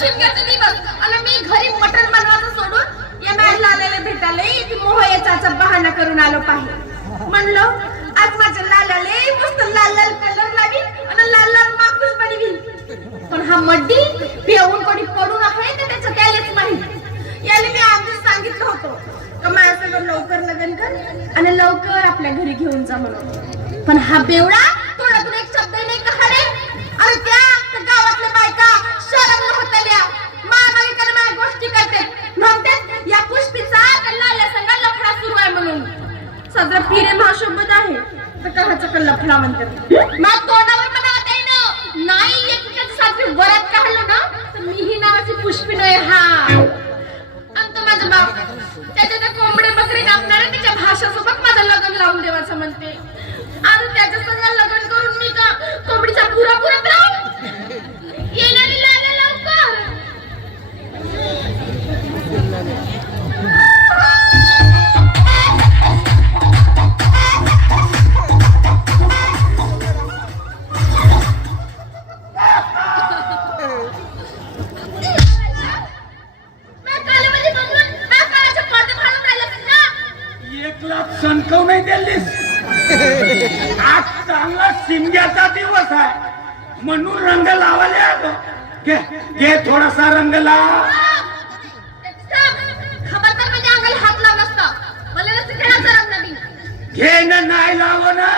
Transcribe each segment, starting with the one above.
शिमग्याचा दिवस आणि मी घरी मटण बनवायचं सोडून या मॅडला आलेले भेटायला ती मोहयाचा बहाणा करून आलो पाहिजे. म्हणलं आज माझ्या लालाले मस्त लाल लाल कलर लावी आणि लाल लाल माकूस बनवी. पण हा मड्डी पिऊन कोणी पडून आहे तर त्याचं त्यालाच माहिती. याला मी आधीच सांगितलं होतं का माझ्यासोबत लवकर लग्न कर आणि लवकर आपल्या घरी घेऊन जा म्हणून. पण हा बेवडा तोंडातून एक शब्द नाही कहाडे. आणि त्या गावातल्या बायका शरम होतल्या मामाविकाने माझ्या गोष्टी करते म्हणतात या पुष्पीचा तर लाल्या संग लफडा सुरू आहे म्हणून. सदर फिरे महाशोभत आहे तर कहाचा लफडा म्हणतात. मग तोंडावर म्हणावं त्यानं नाही एकेकाची सासरी वरात काढलं ना तर मीही नावाची पुष्पी नाही. हा आमचं माझं बाप त्याच्या त्या कोंबडे बकरी कापणारे त्याच्या भाषासोबत माझं लग्न लावून देवाचं म्हणते. आणि त्याच्या संग लग्न करून मी का कोंबडीचा पुरा पुरत राहू येणारी लाला लवकर. सणकव नाही दिलीस. आज चांगला शिमग्याचा दिवस आहे म्हणून रंग लावायला आलो. घे थोडासा रंग लाव. खबरदार माझ्या अंगाला हात लावला असता मला नसतं खेळाचा रंग नाही. घे ना नाही लाव ना.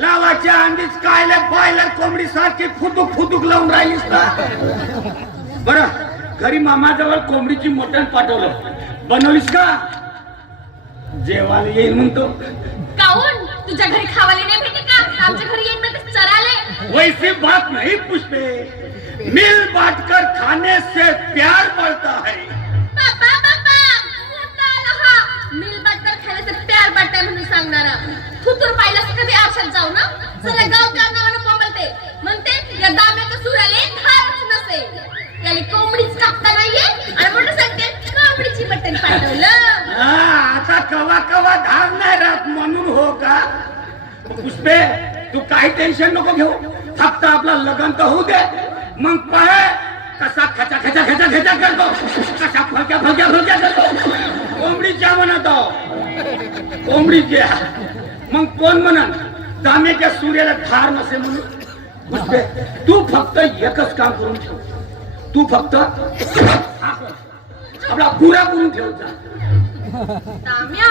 लावाच्या आधीच कायला बायला कोंबडी सारखी फुटूक फुटूक लावून राहिलीस ना. बरं घरी मामाजवळ कोंबडीची मटण पाठवलं बनवलीस का? जेवायला येईल म्हणतो. काऊन तुझ्या घरी खावाले नाही भेटे का? आमच्या घरी येईन म्हणजे चराले. वैसी बात नहीं पुष्पे. मिल बांटकर खाने से प्यार बढ़ता है. बाबा बाबा मोठा आला हा. मिल बांटकर खाने से प्यार बढ़ता है म्हणून सांगणारा. थुतूर पाहिला कधी आरशात जाऊ ना सगळ्या गाव त्या नावानं कोंबलते म्हणते या दाम्याचं सुराले खायच नसे. याला कोंबडीच कापता नाहीये आणि म्हणून सांगते कोंबडीची मटण पाठवलं. आता कवा कवा धार नाही राहत म्हणून हो का? पुष्पे तू काही टेन्शन नको घेऊ. फक्त आपला लग्न तर होऊ दे मग पाहे कसा खचा खचा खचा खचा करतो कसा फलक्या फलक्या फलक्या करतो. कोंबडीच्या म्हणतो कोंबडीच्या मग कोण म्हणन दामेच्या सूर्याला धार नसे म्हणून. पुष्पे तू फक्त एकच काम करून ठेव. तू फक्त आपला पुरा करून ठेव जा. दाम्या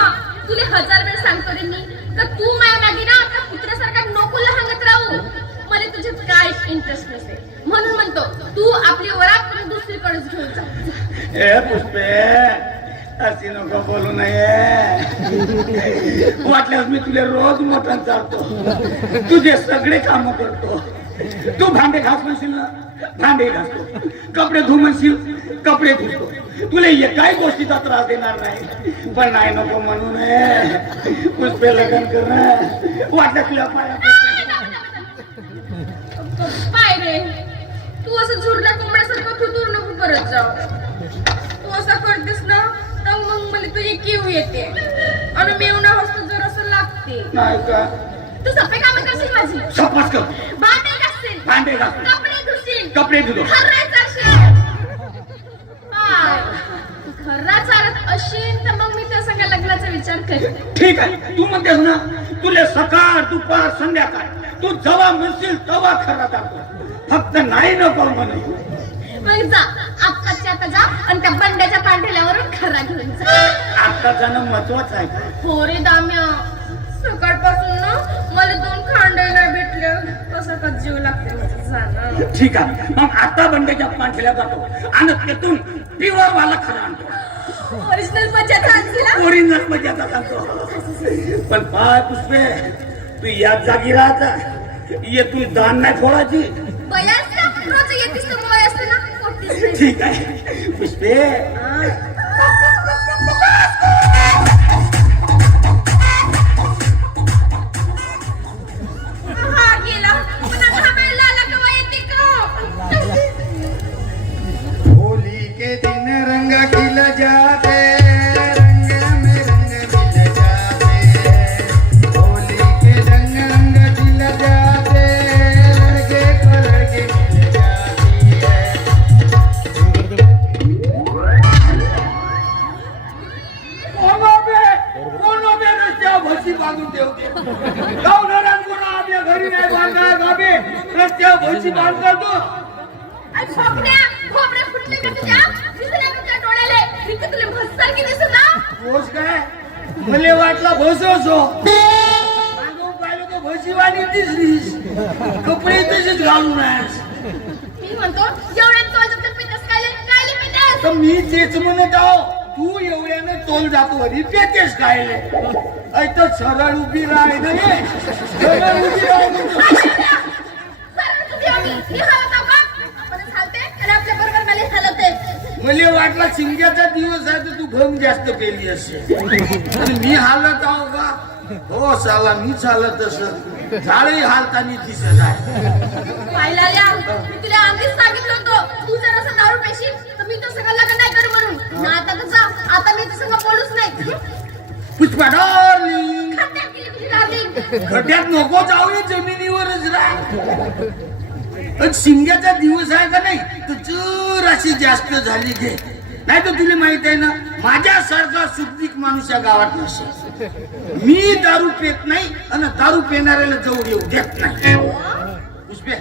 तुले 1000 वेळ सांगतो रे मी का तू माझ्या मागे ना त्या पुत्रासारखा नोकूला हंगत राहू. मला तुझ्यात काय इंटरेस्ट नसेल म्हणून म्हणतो तू आपली वरात दुसरीकडेच घेऊन जा. ए पुष्पे अशी नको बोलू नये. वाटल्यास मी तुला रोज मटण चालतो तुझे सगळे काम करतो. तू भांडे घास म्हणशील ना भांडे घासतो. कपडे धु म्हणशील कपडे धुतो. तुला एकाही गोष्टीचा त्रास देणार नाही. पण नाही नको म्हणून पुष्पे लग्न करणं वाटलं तुला पाया पाय रे. तू असं झुरल्या कोंबड्यासारखं थुतूर नको करत जाऊ. तू असं करतेस ना तर मग मला तुझी कीव येते आणि मेवणा वस्तू जर असं लागते. नाही का? तू सफाई कामं करशील माझी. सपास कर. भांडे घासशील. भांडे घास. कपडे धुशील. कपडे धुतो. खर्रा चारशील. खर्रा चालत असेल तर मग मी त्या सगळ्या लग्नाचा विचार करते. ठीक आहे तू म्हणतेस ना तुला सकाळ दुपार संध्याकाळ तू जवा म्हणशील तवा खरा दाखव. फक्त नाही नको म्हणून. मग जा आत्ताच्या आता जा आणि त्या बंड्याच्या पांढऱ्यावरून खरा घेऊन जा. आता जाणं महत्वाचं आहे. हो रे दाम्या सकाळपासून ना मला 2 खांडे नाही भेटले. कसं का जीव लागते माझं जाणं. ठीक आहे मग आता बंड्याच्या पांठीला जातो आणि त्यातून प्युअर वाला खरा आणतो. ओरिजिनल मजाचा आणशील. ओरिजिनल मजाचा सांगतो. पण पाय पुष्पे तू याच जागी राहता. ये तू दान नाही फोडायची. बयास ना रोज येतीस तर मोय असते ना पोटीस नाही. ठीक आहे पुष्पे. हा गेला पण आता मला लाला कवा येते का? होली के दिन रंग खिल जाते रंग में रंग मिल जाते. होली के रंग रंग खिल जाते लड़के को लड़के मिल जाती है. आणि खोपड्या फुटले का तुझ्या? दिसल्या का तुझ्या डोळ्याले? मी तर तुला भस्सारखी दिसत ना? बोस काय मला वाटला भोसो मागं पाहिलं तर भजीवाणी दिसलीस कपडे तसेच घालून आहेस. मी म्हणतो एवढ्या तोल तर पितस कायले पितस? तर मी तेच म्हणत आहो तू एवढ्यानं तोल जातो आणि पेतेस खायले ऐत सरळ उभी राह नाही सरळ उभी राह सरळ तुझी आम्ही मी हालत आहो का? आपण हालते आणि आपल्या बरोबर मला हलवते. मला वाटला शिंग्याचा दिवस आहे तर तू भंग जास्त पेली असेल आणि मी हालत आहो का? हो साला मी चालत असत झाडही हालताना दिसत आहे. पाहिला या मी तुला आधीच सांगितलं होतं तू जर असं दारू पेशील तर मी तर सगळं लग्न नाही करू म्हणून. ना आता तर जा, आता मी तर सगळं बोलूच नाही. पुष्पा डार्लिंग खड्ड्यात गेली तुझी डार्लिंग. खड्ड्यात नको जाऊ या जमिनीवरच राह. पण शिंग्याचा दिवस आहे का नाही तर जर अशी जास्त झाली घे नाही तर तुला माहित आहे ना माझ्यासारखा शुद्धिक माणूस या गावात नसेल. मी दारू पेत नाही आणि दारू पिणाऱ्याला जवळ येऊ देत नाही. पुष्पे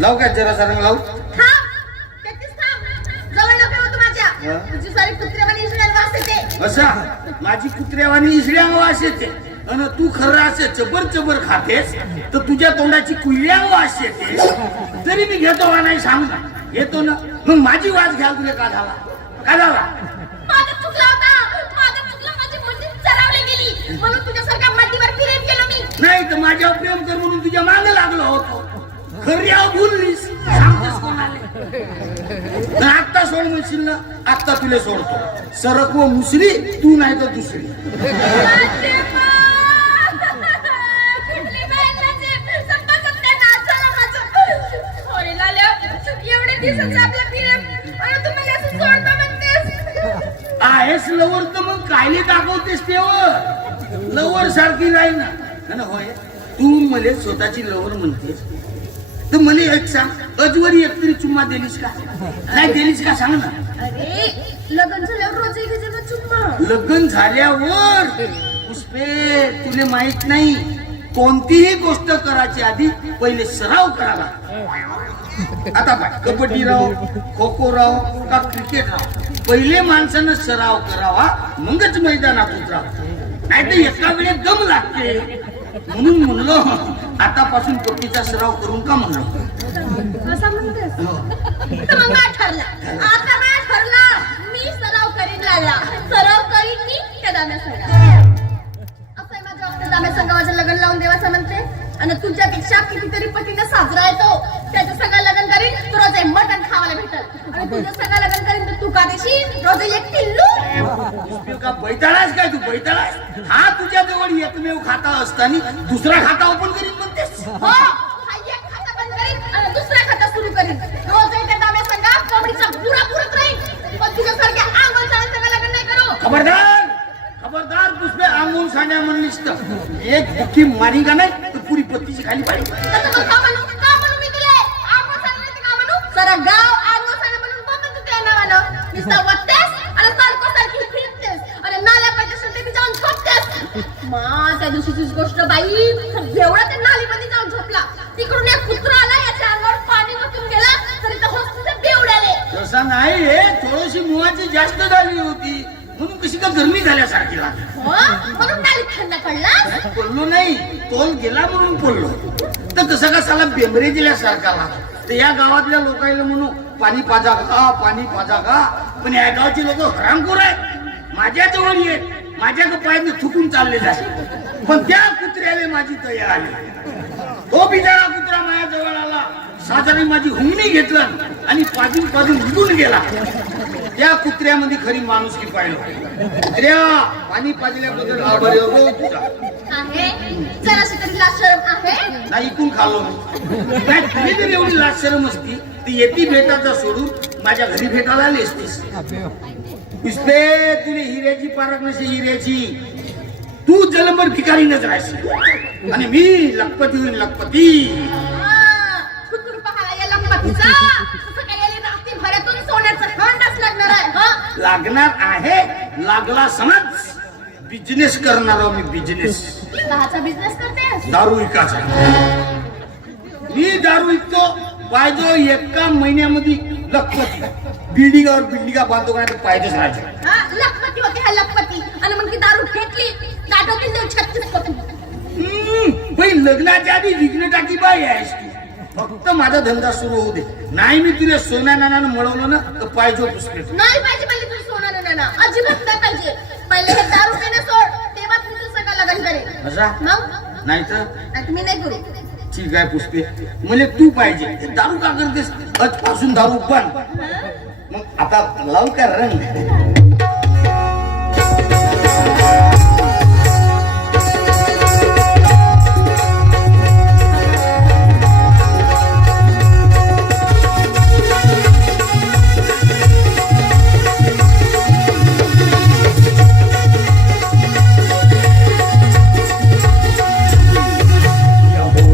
लावू काय जरा सारंग लावू थांब, तेहतीस थांब. जवळ नको येऊ तू माझ्या. हा? तुझी सारी कुत्र्यावानी इसळ्याला वास येते. असा माझी कुत्र्यावानी इसड्या वास येते आणि तू खरं असे चबर चबर खातेस तर तुझ्या तोंडाची कुल्ल्या वास येते. तरी मी घेतो का नाही सांग ना घेतो ना मग माझी वास घ्याल तुला का झाला का झाला? माझं चुकलं होतं. माझं चुकलं. माझी मुलगी चरावली गेली म्हणून तुझ्यासारख्या मातीवर प्रेम केलं मी. नाही तर माझ्यावर प्रेम कर म्हणून तुझ्या मागे लागलो होतो. खरी बोललीस सांगतेस कोणाला? आत्ता सोड म्हणशील ना आत्ता तुला सोडतो. सरक व मुसरी तू नाही तर दुसरी. कुठली बाई म्हणजे संपासत्या नाचाला माझं. होय लाल्या, एवढे दिवसाचं आपलं प्रेम आणि तू मला असं सोडतो म्हणतेस. आहेस लवर तर मग कायले दाखवतेस तेव्हा लवर सारखी राही ना होय. तू मला स्वतःची लवर म्हणतेस तर मला एक सांग अजवरी एकतरी चुम्मा दिलीस का नाही दिलीस का सांग ना. अरे लग्न झाल्यावर रोज एक जण चुम्मा. लग्न झाल्यावर पुष्पे तुला माहित नाही कोणतीही गोष्ट करायची आधी पहिले सराव करावा. आता पाय कबड्डी राहो खो खो राहो का क्रिकेट राहो पहिले माणसानं सराव करावा मगच मैदानात उतरावं. नाही तर एका वेळेत दम लागते म्हणून म्हणलो आतापासून पट्टीचा सराव करून का म्हणलो. असं म्हणतेस तर मग काय ठरला? आता काय ठरला? मी सराव करीन लाला. सराव करीन मी त्या दाम्या संघात. असं माझ्या आपल्या दाम्या संघाचं लग्न लावून देवाचं म्हणते आणि तुझ्यापेक्षा कितीतरी पटीनं साजरा येतो त्याचं सगळं लग्न करीन तर रोज मटण खावायला भेटल आणि तुझं सगळं लग्न करीन तर तू का देशील रोज एक किल्लू. का बैताळास काय तू बैताळास? हा तुझ्या जवळ एकमेव खाता असताना दुसरा खाता ओपन करीन म्हणतेस. हो हा एक खाता बंद करीन आणि दुसरा खाता सुरू करीन. रोज त्या दाम्या संघा कोंबडीचा पुरा पुरत राहील पण तुझ्यासारख्या आंगोल चालून सगळं लग्न नाही करू. खबरदार खबरदार पुष्पे आंबून सांगा म्हणलीस तर एक बुक्की मारी का नाही तर पुरी पत्तीची खाली पाहिजे. तसं मग का म्हणू मी तुला आंगोल चालण्याचं का म्हणू? सारा गाव आंगोल चालणं म्हणून बोलतो तू त्या नावानं. नुसतं वाटतेस आणि सारखी फिरतेस आणि नाल्या पाहिजे सुद्धा मी जाऊन झोपतेस. मा त्या दिवशीचीच गोष्ट बाई एवढा त्या नालीमध्ये जाऊन झोपला तिकडून एक कुत्रा आला याच्या अंगावर पाणी ओतून गेला तरी तर हॉस्पिटल बेवड्याले. तसा नाही हे थोडीशी मुवाची जास्त झाली होती म्हणून कशी का गरमी झाल्यासारखी लागली. हो म्हणून नालीत थंड पडला. पडलो नाही तोल गेला म्हणून पडलो तर तसं का साला बेंबरे दिल्यासारखा लागला. तर या गावातल्या लोकांना म्हणू पाणी पाजा का पण या गावची लोक हरामखोर आहेत. माझ्या जवळ ये माझ्या पायाने थुकून चालले जाते पण त्या कुत्र्याला माझी तया आली. तो बिचारा कुत्रा माझ्या जवळ आला साधारण माझी हुंगणी घेतलं आणि पाजून निघून गेला. त्या कुत्र्यामध्ये खरी माणुसकी पाहिलं. कुत्र्या पाणी पाजल्याबद्दल आभारी हो तुझा आहे जराशी तरी लाज शरम आहे. नाही इकून खाल्लो नाही तुझी जर एवढी लाज शरम असती तर येती भेटाचा सोडून माझ्या घरी भेटायला आली असतीस. पुष्पे तुला हिऱ्याची पारख नसे हिऱ्याची तू जलमर भिकारीनच राहशील आणि मी लखपती होईन लखपती. कुत्र पहाला या लंपतीचा तसं काय याला रात्री भरातून सोन्याचं खंडच लागणार आहे. हं? लागणार आहे लागला समज बिझनेस करणार आहो मी बिझनेस. चहाचा बिझनेस करतेस? दारू विकायचा मी दारू विकतो पाहिजे एका महिन्यामध्ये लखपती बिल्डिंगावर बिल्डिंगा बांधतो का नाही पाहिजेच राहायचं. हा, लखपती होते हा लखपती. आणि मग ती दारू फेकली दाटवतील देऊ 36 कोटी. बाई लग्नाच्या आधी विघ्न टाकी बाई आहेस तू. फक्त माझा धंदा सुरू होऊ दे. नाही मी तुला सोन्या नानानं मिळवलं ना तर पाहिजे पुस्तक. नाही पाहिजे पहिले तुझं सोनं ना ना अजिबात नाही पाहिजे. पहिले हे दारू पिणं सोड तेव्हा तुझं सगळं लग्न करेल. असा मग नाही तर नाही मी नाही करू. ठीक आहे पुष्पे म्हणजे तू पाहिजे. दारू का करतेस आजपासून दारू बंद. मग आता लावू का रंग. या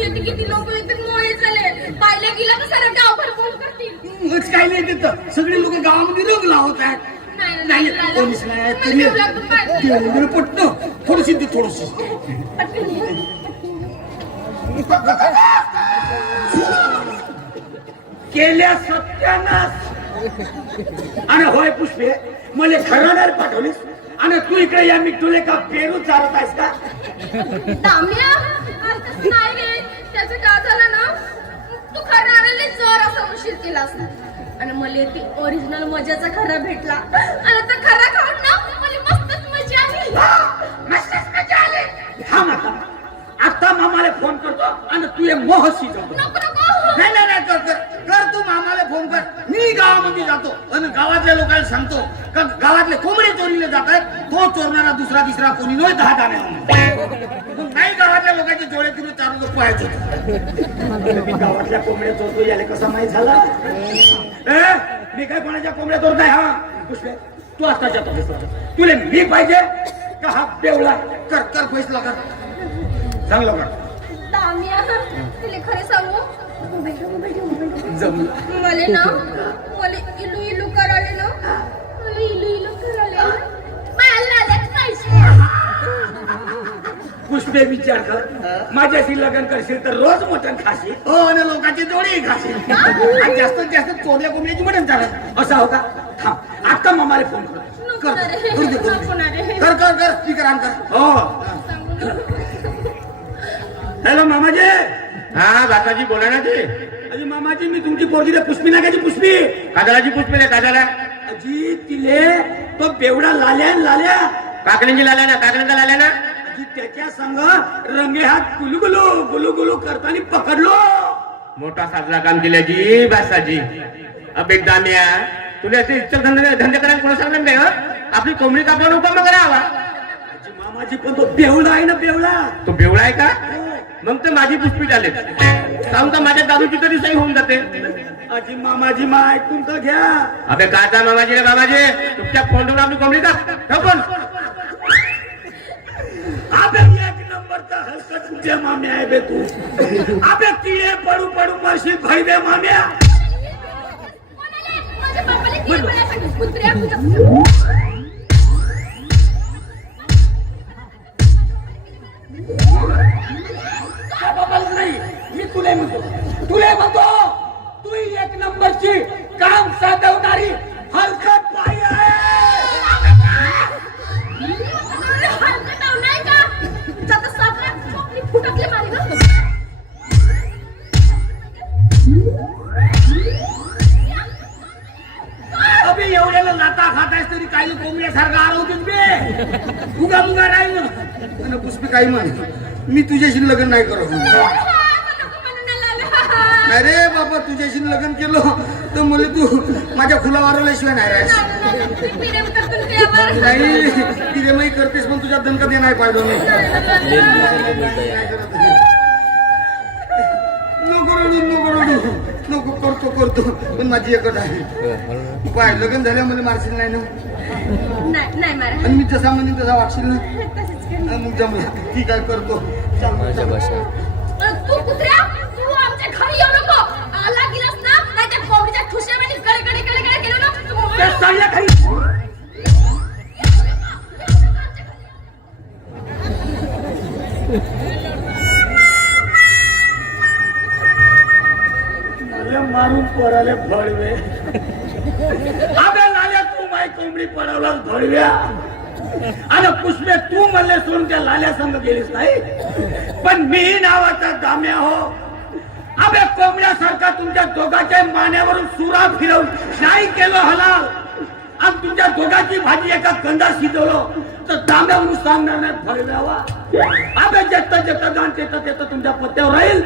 येते किती लोक येते मोळे झाले पाहिलं गेलं तर सारं गावभर फोन करतील मग काय नाही तिथं सगळे लोक गावामध्ये रंग लावत आहेत नाही कोणीच नाही तरी पटतं थोडीशी ती थोडीशी केल्या सत्यानाश. आणि होय पुष्पे मला खरं नाही पाठवलीस आणि तू इकडे या मिठुले का पेरू चालत आहेस का? दाम्या नाही रे त्याचं काय झालं ना तू खरं आणायला जर असा उशीर केला असता आणि मला ती ओरिजिनल मजाचा खरा भेटला आणि तो खरा खाऊन ना मला मस्तच मजा आली. मस्तच मजा आली. हा माता आता मामाला फोन करतो आणि तू एक मोह शिजवतो. नको नको नाही नाही नाही, कर कर कर तू मामाला फोन कर. मी गावामध्ये जातो आणि गावातल्या लोकांना सांगतो का गावातले कोंबडे चोरीले जातात तो चोरणारा दुसरा तिसरा कोणी नव्हे 10 दाण्यावर नाही गावातल्या लोकांचे डोळे तिथे चालू पाहायचे. मी गावातल्या कोंबड्या चोरतो याला कसा माहित झाला? मी काय कोणाच्या कोंबड्या चोरत नाही. हा पुष्पे तू आताच्या तुला मी पाहिजे का हा बेवला? कर कर फैसला कर चांगलं कर. दाम्या तुला खरं सांगू जमलं. मला ना मला इलू इलू कराले ना मला इलू इलू कराले मला आल्याच पैसे. पुष्पे विचार कर माझ्याशी लग्न करशील तर रोज मटण खाशील. हो आणि लोकांची जोडी घासील आणि जास्तीत जास्त चोरल्या कोंबड्याची मटण चालत असा होता. थांब आता मामाला फोन कर. नको ना रे, करू दे, करू दे. नको ना रे. कर कर कर स्पीकर ऑन कर. हो सांगू नको. हॅलो मामाजी. हा दादाजी बोला ना ते. अजी मामाजी मी तुमची पोरगी रे पुष्पी नाकाची पुष्पी. काजलाची पुष्पले काजला अजी तिले तो बेवडा लाल्या लाल्या काकड्यांची लाल्या ना काकड्यांचा लाल्या ना अजी त्याच्या संग रंगे हात गुलुगुलू गुलुगुलू करताना पकडलो. मोठा साजरा काम केलं जी बासाजी. अब एक दाम्या तुला असे इच्छा धंदे करायला कोण सांगणार नाही? आपली कोंबडी कापड उपमा करावा. अजी मामाजी पण तो बेवडा आहे ना बेवडा. तो बेवडा आहे का? मग तर माझी पुष्पी झाले सांगता माझ्या दादूची तरी सही होऊन जाते. अजी मामाजी मा ऐकून तर घ्या. अबे काचा मामाजी रे बाबाजी तुमच्या फोनवर आपली कोंबडी का पण अबे एक नंबरचा हलकट तुझ्या माम्या आहे बे तू. अबे किडे पडू पडू मरशी भैदे माम्या. कोणाला? माझ्या बापाला किती वेळा सांगितलं, कुत्र्या तुझ्या- नाही मी तुला म्हणतो तू एक नंबरची काम साधवणारी हलकट बाई आहे. हलकटाव नाही का? त्याचं सापळा चोपडी फुटकले मारी ना. अबे एवढ्याला लाता खातायस तरी काही कोंबड्यासारखं आरवतेस बे. उगा मुगा नाही ना. आणि पुष्पी काही म्हण मी तुझ्याशी लग्न नाही करत. नाही रे बाबा तुझ्याशी लग्न केलं तर मला तू माझ्या खुला वारवल्याशिवाय नाही राहायचं. नाही तिथे मी करतेस पण तुझ्या दणका दे नाही पाहिजे मी. नको रडू नको रडू नको करतो करतो पण माझी एकच आहे पाय लग्न झाल्या मला मारशील नाही ना नाही मारा आणि मी जसा म्हणेन तसा वाटशील ना. तसंच कर. मग जमलं ठीक आहे करतो. तू कुत्र्या तू आमच्या घरी येऊ नको. आला गेलास ना नाही त्या कोंबडीच्या ठुश्यामध्ये कडे केलं ना त्या चांगल्या खाली मला मारून पडाले फळवे. अबे लाल्या तू माय कोंबडी पडवला फळव्या आणि पुष्पे तू म्हणले सोडून त्या लाल्या संग गेलीस नाही पण मी नावाचा दाम्या हो. अबे कोंबड्यासारखा तुमच्या दोघांच्या मान्यावरून सुरा फिरवून नाही केलं हलाल आणि तुमच्या दोघांची भाजी एका कंदात शिजवलं तर दाम्यावरून सांगणार नाही फळव्यावा. अबे जेता गाण तेता तुमच्या पत्त्यावर राहील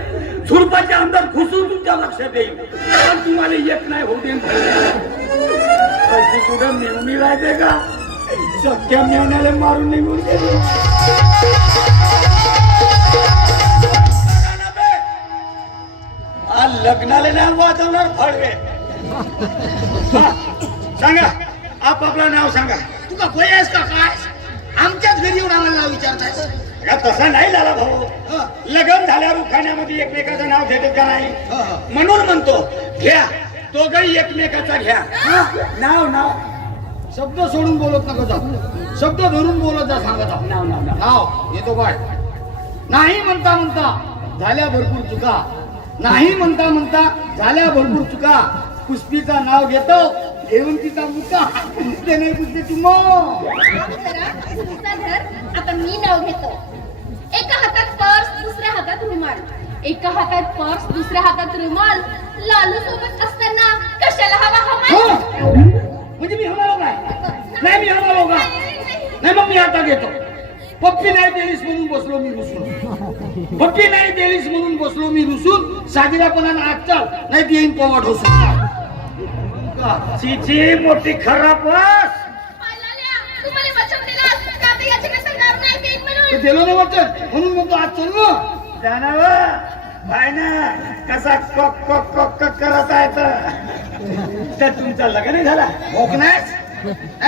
झुडपाच्या अंदर घुसून तुमच्या लक्षात येईल पण तुम्हाला एक नाही होऊ देईन फळव्या. अशी कुठं मेवणी राहते का? सख्या मेवण्याला मारून निघून गेली. लग्नाला नाही वाजवणार फळवे. सांगा आपापलं नाव सांगा. तू का भय आहेस का काय? आमच्याच घरी येऊन आम्हाला नाव विचारतायस. तसा नाही झाला भाऊ. हं. लग्न झाल्यावर उखाण्यामध्ये एकमेकाचं नाव घेतात का नाही हा, हा. म्हणून म्हणतो घ्या दोघही एकमेकाचा घ्या नाव नाव शब्द सोडून बोलत नका जा, शब्द धरून बोलत जा, सांगत आहो. नाव नाव नाव नाव येतो काय नाही म्हणता म्हणता झाल्या भरपूर चुका, नाही म्हणता म्हणता झाल्या भरपूर चुका, पुष्पीचं नाव घेतो घेऊन तिचा मुका, पुसते नाही पुसते तू मग. तुमचा धर, आता मी नाव घेतो. एका हातात पर्स दुसऱ्या हातात रुमाल, एका हातात पर्स दुसऱ्या हातात रुमाल, लालू सोबत असताना कशाला हवा हो. हवा. म्हणजे मी हमालो काय नाही, मी हमालो का नाही, मग मी आता घेतो. पप्पी नाही दिलीस म्हणून बसलो मी रुसून, पप्पी नाही दिलीस म्हणून बसलो मी रुसून, साजऱ्यापणानं आज चाल नाही ती येईन पवाट होसून. चिची मोठी खराब वास तुम्हाला वचन दिलं का आता याची नसणार नाही ते ते म्हणून. दिलं नाही वाटत म्हणून म्हणतो आज चल मग. जाणार भाई ना कसा कॉक कॉक कॉक कॉक करत आहे तर तुमचा लग्न नाही झाला खोकनाय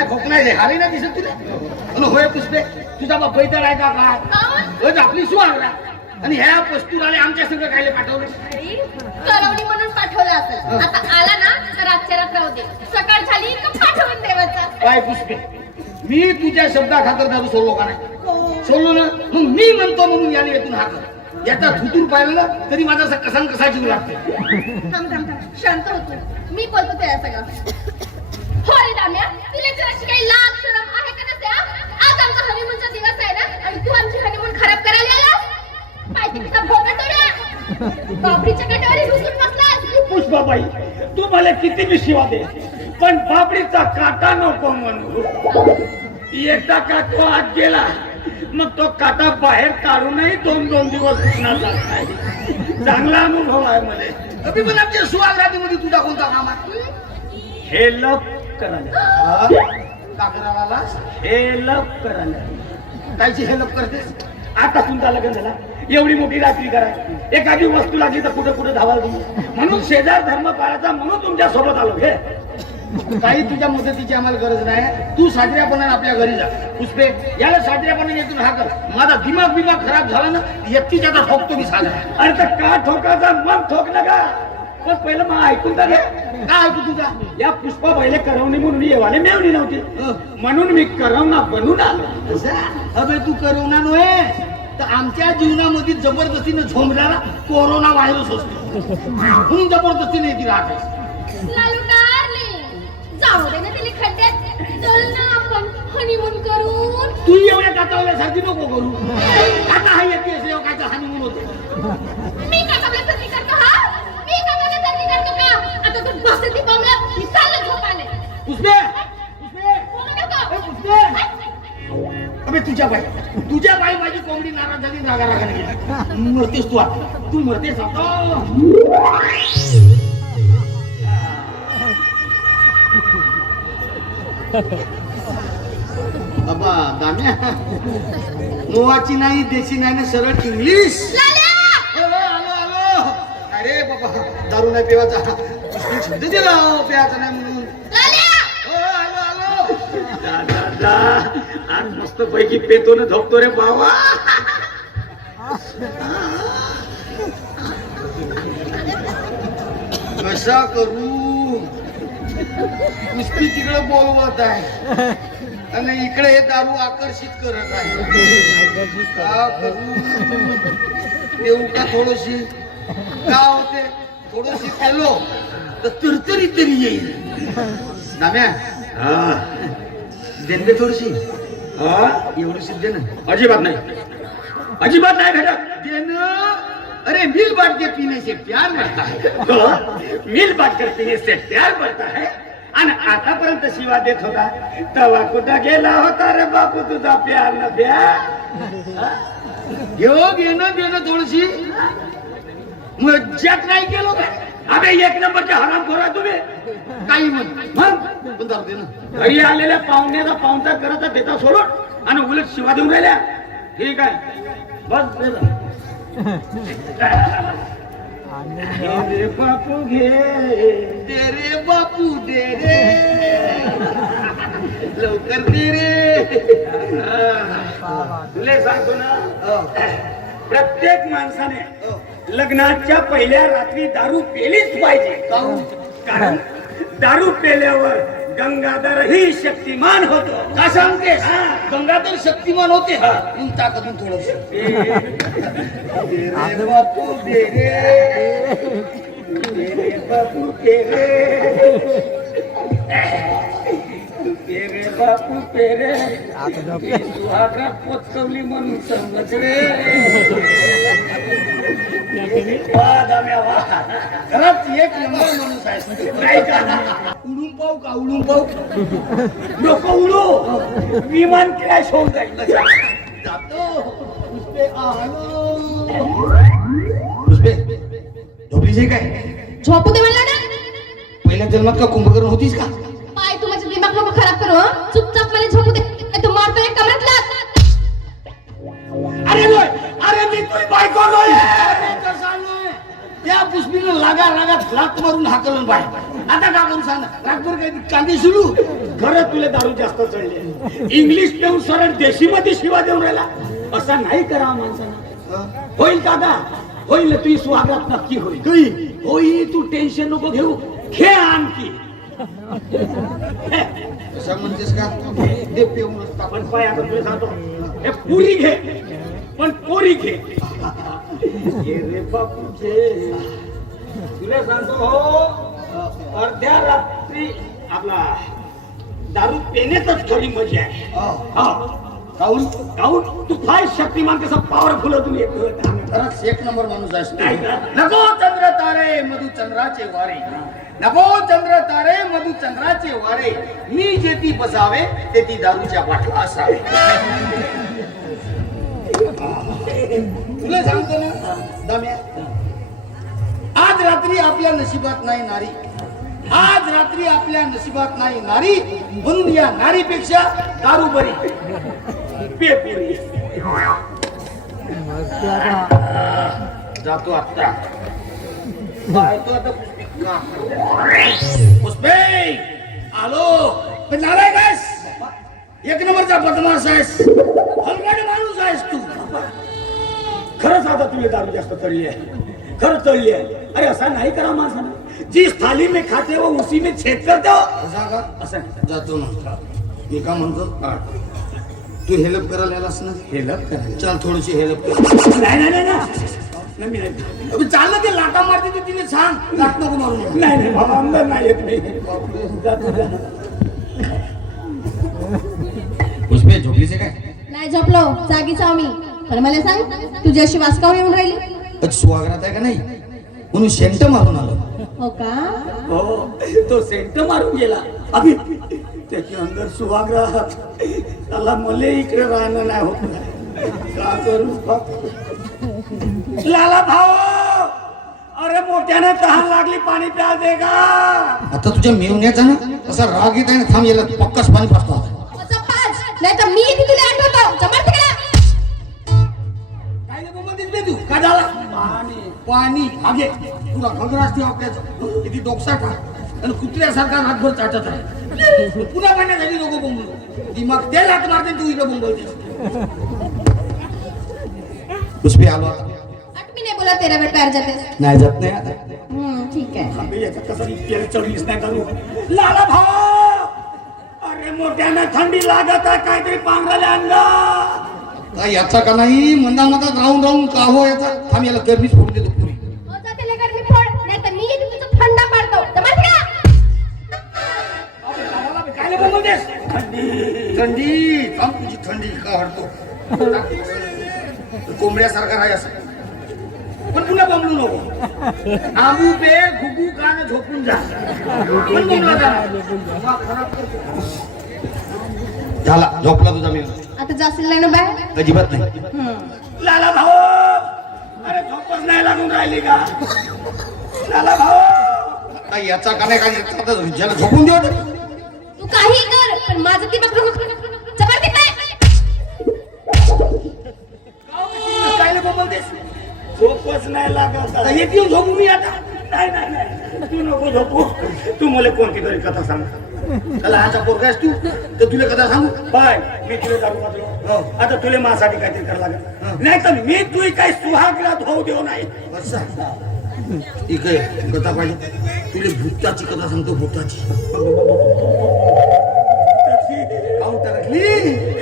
खोकनाय रे हारी ना दिसत तुला. अन होय पुष्पे तुझा बाप बैठा आहे का काय काहून? होय आपली सुहागरा आणि ह्या पस्तुराने आमच्या संग कायले पाठवले. करवणी म्हणून पाठवलं असेल. आता आला ना तर रातच्या रात राहू दे, सकाळ झाली का पाठवून देवाचा. काय पुष्पे मी तुझ्या शब्दा खातर दारू सोडलो का नाही, सोडलो ना, मग मी म्हणतो म्हणून याने येथून हाकल. याचा थुतूर पाहिलं ना तरी माझा असा कसा कसा जीव लागते. थांब थांब थांब, शांत होतो, मी बोलतो त्या सगळं. हो रे दाम्या, तुला जर अशी काही लाज शरम आहे का नसते हा? आज आमचा हनीमूनचा दिवस आहे ना आणि तू आमची हनीमून खराब करायला आलास. पाहिजे तुझा भोगटोड्या बापरीच्या काठावर रुसून बसलास. पुष्पाबाई तू मला किती बी शिवा दे पण बापडीचा काटा नको म्हणू. एकदा का तो आत गेला मग तो काटा बाहेर काढूनही 2-2 दिवस उठणार जात नाही. चांगला अनुभव आहे मला. अभि पण आमच्या सुहागरातीमध्ये तुझा कोणता काम आहे? हे लप करायला हा? का करायला आलास? हे लप करायला कायची हेल्प करतेस? आता तुमचा लग्न झाला एवढी मोठी रात्री करा एखादी वस्तू लागली तर कुठं कुठं धावाल तुम्ही म्हणून शेजार धर्म पाळायचा म्हणून तुमच्या सोबत आलो हे काही तुझ्या मदतीची आम्हाला गरज नाही. तू साजऱ्यापणाने आपल्या घरी जा. पुष्पे याला साजऱ्यापणाने येथून हाकल. माझा दिमाग खराब झाला ना एकटीच आता ठोकतो मी साजरा. अरे तर का ठोकाचा मग ठोक नका पण पहिलं मग ऐकून तर घे. काय ऐकू तुझा? या पुष्पा पहिले करवणी म्हणून येवाले मेवणी नव्हती म्हणून मी करवना बनून आलो. अबे तू करोना नव्हे तर आमच्या जीवनामध्ये जबरदस्तीने झोंबणारा कोरोना व्हायरस असतो म्हणून जबरदस्तीने येते राहते. लालू डार्लिंग, जाऊ दे ना तिला खड्ड्यात. चल ना आपण हनीमून करून. तू एवढ्या कातावल्यासारखी नको करू. आता हा येते लोकांचा हानिमून होतो. मी काय कमल्यासारखी करतो हा? मी काय कमल्यासारखी करतो का? आता तू बसती बमल्या, मी चालले झोपाले. पुष्पे पुष्पे बोलू नको. ए, पुष्पे अबे तुझ्या बाई माझी कोंबडी नाराज झाली रागाने गेली. मरतेस तू आता, तू मरतेस आता. बाबा दाम्या मोवाची नाही देशी नाही ना सरळ इंग्लिश. लाल्या! आलो आलो. अरे बाबा दारू नाही पिवायचा पुष्पी शब्द दिला प्यायचा नाही म्हणून. लाल्या! आलो आलो. जा, जा, जा. आज मस्त पैकी पेतो न झोपतो रे बाबा. कसा करू? पुष्पी तिकडे बोलवत आहे आणि इकडे हे दारू आकर्षित करत आहे. का करू? येऊ का थोडीशी? का होते थोडीशी केलो तर तरतरी तरी येईल. दाम्या देणगे थोडीशी एवढीशी दे ना. अजिबात नाही अजिबात नाही भेटत. देणं. अरे मिल बांट के पीने से प्यार बढ़ता है. मिल बात कर पीने से प्यार बढ़ता है आणि आतापर्यंत शिवा देत होता तेव्हा कुठं गेला होता रे बापू तुझा प्यार न प्यार. घेऊ घेणं देणं थोडीशी मज्जाक नाही केलो काय. अबे एक नंबरचे हरामखोर आहे तुम्ही. काही म्हण मग पण दारू दे ना. घरी आलेल्या पाहुण्याचा पाहुणचार करत देता सोडून आणि उलट शिवा देऊन राहिल्या. ठीक आहे बस दे जा. घे रे बापू घे दे रे बापू दे रे लवकर दे रे. तुले सांगतो ना प्रत्येक माणसाने लग्नाच्या पहिल्या रात्री दारू पेलीच पाहिजे. काहून? कारण दारू पेल्यावर गंगाधरही शक्तिमान होतो. का सांगतेस? हा. गंगाधर शक्तिमान होते. मग ताकदून थोडस बापू दे रे बापू पेरे बापू पेरे सुहागरात पोचवली म्हणून समज रे. वा दाम्या वा. खरंच एक नंबर माणूस आहे. नाही का? उडून पाहू का? उडून पाहू. नको उडू, विमान क्रॅश होऊन जाईल. जातो पुष्पे आलो. पुष्पे झोपलीच काय? झोपू दे म्हणलं ना. पहिल्या जन्मात का कुंभकर्ण होतीस का? पाय तू माझे दिमाग नको खराब करू हं. चुपचाप मला झोपू दे. नाही तर मारतो एक कमरात लाथ. अरे लोय, अरे मी तुझी बायको लोय. त्या पुष्पीनं लागा लागात लात मारून हाकलून बाहेर. आता का करून सांग? रातभर काय कांदे सुरू. खरं तुला दारू जास्त चढली. इंग्लिश पेऊन सरळ देशी मध्ये शिवा देऊन राहिला. असा नाही करा माणसानं. होईल काका, होईल. तुझी स्वागत नक्की होईल. होईल, तू टेन्शन नको घेऊ. घे आणखी. कशा म्हणतेस का? ते पेऊन असता. पण पाय आता तुला सांगतो, हे पुरी घे पण पोरी घे. रे बापूचे तुला सांगतो हो, अर्ध्या रात्री आपला दारू पेण्यातच खरी मजा आहे. काहून? काहून तू फाय शक्तिमान कसं पॉवरफुल होतून येतो. खरंच एक नंबर माणूस आहेस तू. नाही का? नको चंद्र तारे मधु चंद्राचे वारे. नको चंद्र तारे मधु चंद्राचे वारे. मी जेती बसावे ते ती दारूच्या बाटला असावे. तुला सांगतो ना दम्या, आज रात्री आपल्या नशिबात नाही नारी. आज रात्री आपल्या नशिबात नाही नारी. म्हणून या नारीपेक्षा दारू बरी. पेपुरी जातो आता. पाहतो आता पुष्पे आलो. पण नालायक आहेस. एक नंबरचा बदमाश आहेस. हलगड माणूस आहेस तू. खरंच आता तुला दारू जास्त चढली आहे. खरंच चढली आहे. अरे असा नाही करा माणसानं. जिस थाली में खाते वो उसी में छेद करते हो. जागा असं जातो ना. मी का म्हणतो, तू हेल्प करायला यालास ना. हेल्प करा. चल थोडीशी हेल्प कर. नाही नाही नाही मी नाही. अबे चाल ना. ते लाटा मारते ते तिने सांग. लाट नको मारू नको. नाही नाही बाबा, अंदर नाही येत मी. पुष्पे झोपलीचे काय? नाही झोपलो, जागीच आहो मी. पण मला सांग, तुझी अशी वासकाव येऊन राहिली. सुहागरात आहे का नाही म्हणून शेंट मारून आलो. हो का? हो, तो सेंट मारून गेला. अभि त्याची अंदर सुहाग राहत. त्याला मले इकडे राहणं नाही होत नाही. का करू? लाला भाऊ, अरे मोठ्याने तहान लागली, पाणी प्या दे का? आता तुझ्या मेवण्याचा ना असा राग येत आहे ना. थांब, याला पक्काच पाणी पाजतो. नाही तर मी येते तुला आठवतो. जमात तिकडे. काय नको म्हणतेस बे तू? काय झाला? पाणी पाणी आगे तुला घगर असते आपल्याच किती डोकसा का. आणि कुत्र्यासारखा रातभर चाटत आहे. पुन्हा पाण्यासाठी नको बोंबलो. दिमाग ते लात मारते तू इकडे बोंबलतेस. पुष्पी आलो. आठ मी नाही बोला तेरा वेळ प्यार जाते. नाही जात नाही आता. ठीक आहे. अबे याच्यात कसं इतक्या चढलीच नाही का? लाला भाऊ, अरे मोठ्यानं थंडी लागत आहे. काहीतरी पांघराले अंगा. काय याचा का नाही मंदा मंदा राहून राहून का हो याचा. थांब, याला गरमीच फोडून देतो पुरी. हो जाते लेकर मी फोड. नाही तर मी येते तुझं थंडा पाडतो. जमात तिकडे. काय बोलतेस? थंडी थांब, तुझी थंडी का हरतो. कोंबड्यासारखा राही असं. पण पुन्हा बोंबलू नको. आंबू पे घुगू कान झोपून जा. पण बोंबला झाला. झोपला तुझा मी. आता जाशील नाही ना बाहेर. अजिबात नाही. लाला भाऊ, अरे झोपच नाही लागून राहिली का? लाला भाऊ, काय याचा का नाही काय ज्याला झोपून देऊ. तू काही कर, पण माझं ती बघ. जमात तिकडे. काय बोलतेस? झोपच नाही लागत. येत येऊन झोपू मी आता. नाही नाही नाही, तू नको झोपू. तू मला कोणती तरी कथा सांग. त्याला हाचा पोरगा आहेस तू तर तुला कथा सांगू. बाय, मी तुला दारू पाजलो. आता तुला माझ्यासाठी काहीतरी करायला लागेल. नाही तर मी तुही काही सुहागरात होऊ देऊ नाही. असं इकडे कथा पाहिजे तुला भूताची कथा सांगतो. भूताची काऊन टरकली?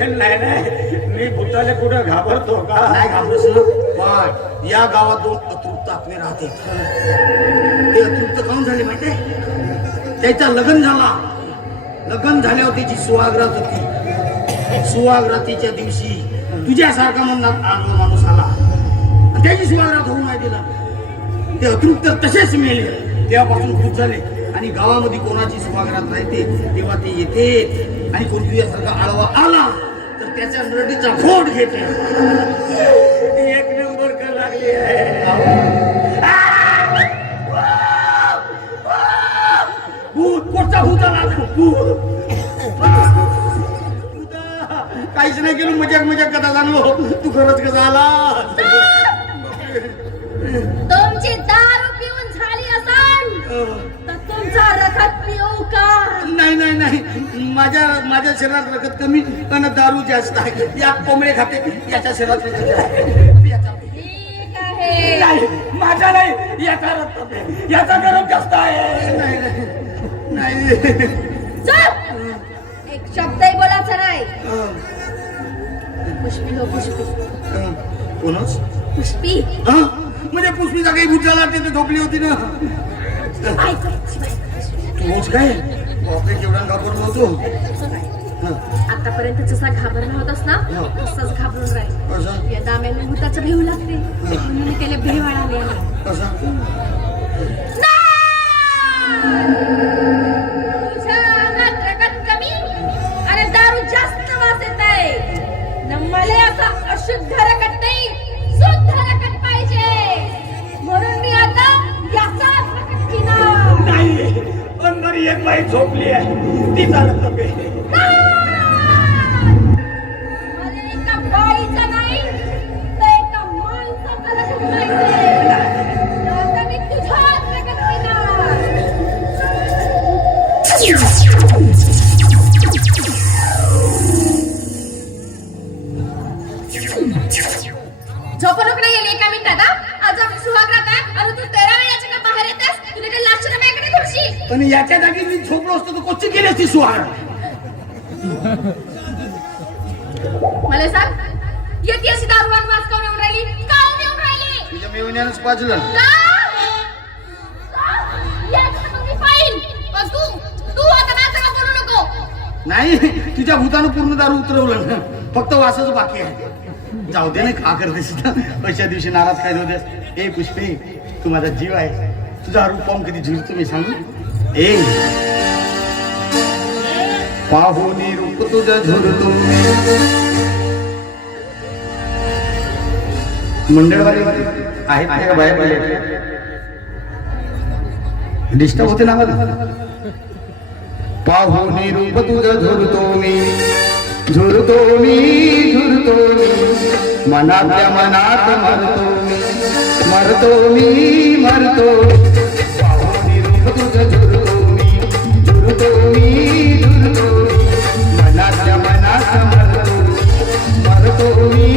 नाही नाही मी भूताला कुठं घाबरतो का? नाही घाबरस ना. पण या गावात 2 अतृप्त आत्मे राहते. ते अतृप्त काऊन झाले माहितीये? त्याचा लग्न झाला. लग्न झाल्यावर त्याची सुहागरात होती. सुहागरातीच्या दिवशी तुझ्यासारखा मनात आडवा माणूस आला. त्याची सुहागरात होऊ नाही दिला. ते अतृप्त तसेच मेले. तेव्हापासून खुश झाले. आणि गावामध्ये कोणाची सुहागरात राहते तेव्हा ते येते. आणि कोण तुझ्यासारखा आडवा आला तर त्याच्या नरडीचा फोड घेते. एक नंबर का लागली आहे. भूत कोणता भूत आला? भूत काहीच नाही केलं. मजाक कथा सांगलो. तू खरंच कसा आला? तुमची दारू पिऊन झाली असन तर तुमचा रखत पिऊ का? नाही माझ्या शरीरात रगत कमी आणि दारू जास्त आहे. या कोंबडे खाते. याच्या शरीरात रगत जास्त. ठीक आहे. नाही माझा नाही याचा रक्त आहे. याचा गरम जास्त आहे. नाही चुप! एक शब्दही बोलायचा नाही. पुष्पी हो पुष्पी. कोणच पुष्पी म्हणजे पुष्पीचा काही भूत झाला ते झोपली होती ना. तू होच काय बापरे केवढा घाबरलो होतो. आतापर्यंत जसा घाबरला होतास ना तसाच घाबरून राहील. कसं या दाम्याने भूताचं भेऊ लागते म्हणून त्याला भेवाळ आले. कसं तुझ्या अंगात रगत कमी आणि दारू जास्त वास येत आहे. मला असा अशुद्ध रगत नाही शुद्ध रगत पाहिजे. म्हणून मी आता याचा रगत पिणार. नाही पण बरी एक बाई झोपली आहे. तिचा रक्त पे. मला एका बाईचा नाही तर एका माणसाचा रगत पाहिजे. आता मी तुझ्याच रगत पिणार. झोपणूक नाही गेली एका मिनिटात. आज आम्ही सुहागरात आहे आणि तू 13 वेळाच्या का बाहेर येतेस? तुला काही लक्ष नाही माझ्याकडे थोडीशी. आणि याच्या जागी मी झोपलो असतो तर कोची केली असती सुहाग. मला सांग येते अशी दारूवान वास काऊन येऊन राहिली? काऊन येऊन राहिली? तुझ्या मेवण्यानंच पाजलं. का? याचं मग मी पाहीन. पण तू आता माझ्यासंग बोलू नको. नाही तुझ्या भूतानं पूर्ण दारू उतरवलं. फक्त वासच बाकी आहे. जाऊ दे ना का करतेस अशा दिवशी नाराज काय नव्हतेस. ए पुष्पे तू माझा जीव आहे. तुझा रूप पाहून कधी झुरतो मी सांगू. ए पाहुनी रूप तुझं झुरतो. मंडळवारी आहेत का बाहेर? डिस्टर्ब होते ना मला. पाहुनी रूप तुझं झुरतो मी झुरतो मी मनातल्या मनात मरतो मी पाहुनी रूप तुझं झुरतो मी मनातल्या मनात मरतो मी